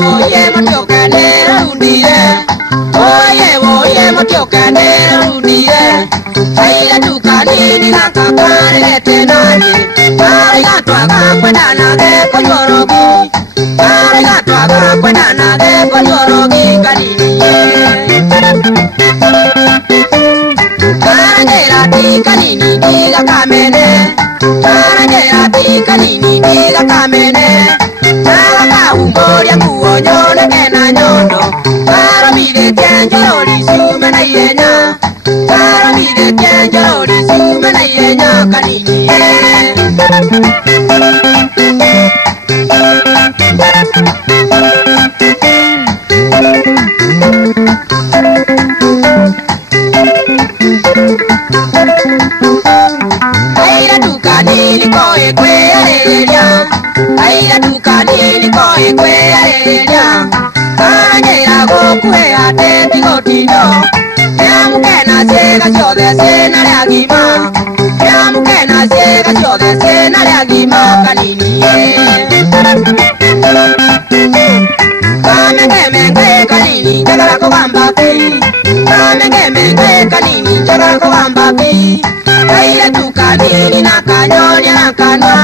oye matiokanera undie. Oye matiokanera undie. Aila tukanini kakakare getenani. Arigato agakwendana ge konyorogi. Arigato agakwendana ge konyorogi kanini. Karangera ti kanini diga kamene. Karangera ti kanini diga kamene. Kaka umboria kuonyone kena nyondo. Karamide tianjorori sume na yenya. Karamide tianjorori sume na yenya kanini. Aira tukanini koe kwe arelia. Aira tukanini koe kwe arelia. Karangera gokuhe ateti gotinyo. Yamukena sega siode sena leagima. Yamukena sega siode sena leagima kanini. Kamenge kanini jagara ko gambapi. Kamenge kanini jagara ko gambapi. Aira tukanini nakanyonya nakanwa.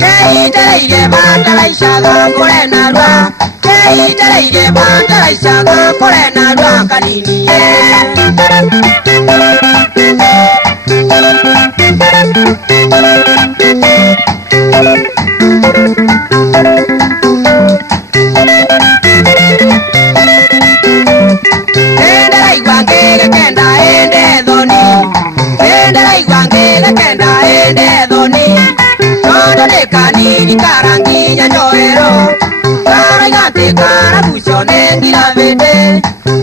Keitereire bandara isaga kore narwa. Keitereire bandara isaga kore narwa kanini. Endera igwangege kenda ende dhoni. Endera igwangege kenda ende dhoni. Todo de kanini karanginya nyoero. Karangate karabushone ngilavete.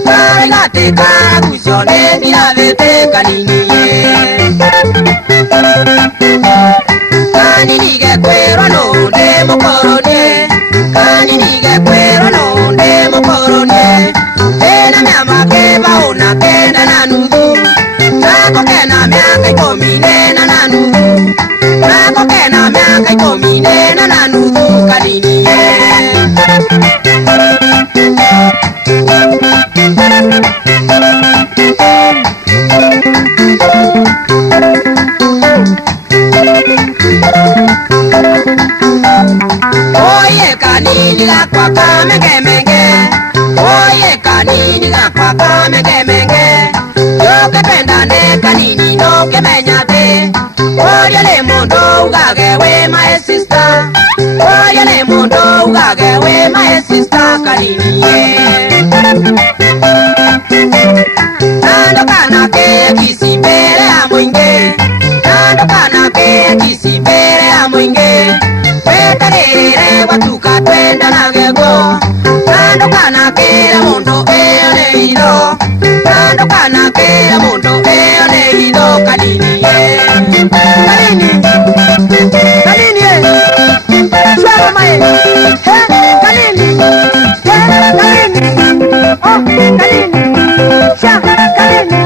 Karangate karabushone ngilavete kanini. Kanini ge kwero no de mokorone. Kanini ge kwero no de mokorone. Ena miama keba una kenda nanudu. Nako kena miaka ikomine na nanudu. Nako kena miaka ikomine na nanudu kanini. Oye kanini la kwa kamenge. Oye kanini la kwa kamenge. Yo que pendane kanini no que meñate. Oye le mundo ugage we my sister. Oye le mundo ugage we my sister kanini. Nando kana ke kisibere amoinge. Nando kana ke kisibere amoinge. Petarere watuka twenda na gego. Nando kana ke la mundo eoneiro. Nando kana ke la mundo eoneiro kanini. Kanini. Kanini. Suara mai. Kanini. Kanini. Oh, kanini. Sha, kanini.